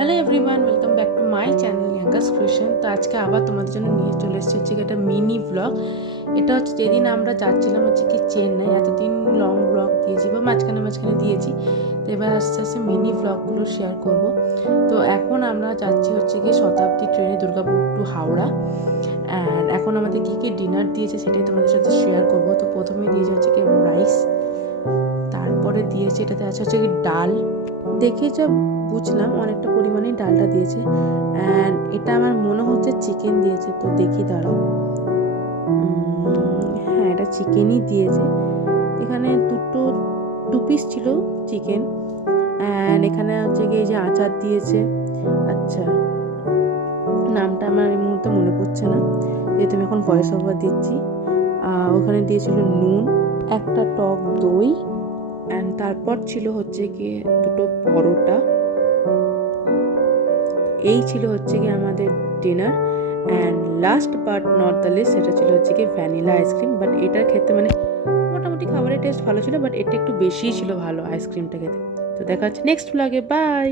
Hello everyone, welcome back to my channel ইয়াঙ্কাস creation. তো আজকে আবার তোমাদের জন্য নিয়ে চলে এসেছি হচ্ছে কি একটা মিনি ব্লগ। এটা হচ্ছে যেদিন আমরা যাচ্ছিলাম হচ্ছে কি চেন্নাই, এতদিন লং ব্লগ দিয়েছি বা মাঝখানে দিয়েছি। তো এবার আস্তে আস্তে মিনি ব্লগগুলো শেয়ার করব। তো এখন আমরা যাচ্ছি হচ্ছে কি শতাব্দী ট্রেনে দুর্গাপুর টু হাওড়া। অ্যান্ড এখন আমাদের কী কী ডিনার দিয়েছে সেটাই তোমাদের সাথে শেয়ার করবো। তো প্রথমে দিয়েছে হচ্ছে কি রাইস, তারপরে দিয়েছে এটাতে আছে হচ্ছে কি ডাল। দেখে যা বুঝলাম অনেকটা পরিমাণেই ডালটা দিয়েছে। অ্যান্ড এটা আমার মনে হচ্ছে চিকেন দিয়েছে, তো দেখি দাঁড়াও। হ্যাঁ, এটা চিকেনই দিয়েছে। এখানে দু পিস ছিল চিকেন। অ্যান্ড এখানে হচ্ছে গিয়ে যে আচার দিয়েছে। আচ্ছা, নামটা আমার এই মুহূর্তে মনে পড়ছে না, যেহেতু আমি এখন ভয়েস ওভার দিচ্ছি। ওখানে দিয়েছিল নুন, একটা টক দই, অ্যান্ড তারপর ছিল হচ্ছে গিয়ে দুটো পরোটা। এই ছিল হচ্ছে গিয়ে আমাদের dinner. And last but not the least, সেটা ছিল হচ্ছে গিয়ে ভ্যানিলা আইসক্রিম। বাট এটার খেতে মোটামুটি খাবারের টেস্ট ভালো ছিল, বাট এটা একটু বেশিই ছিল ভালো আইসক্রিমটা খেতে। তো দেখা হচ্ছে নেক্সট ব্লগে, বাই।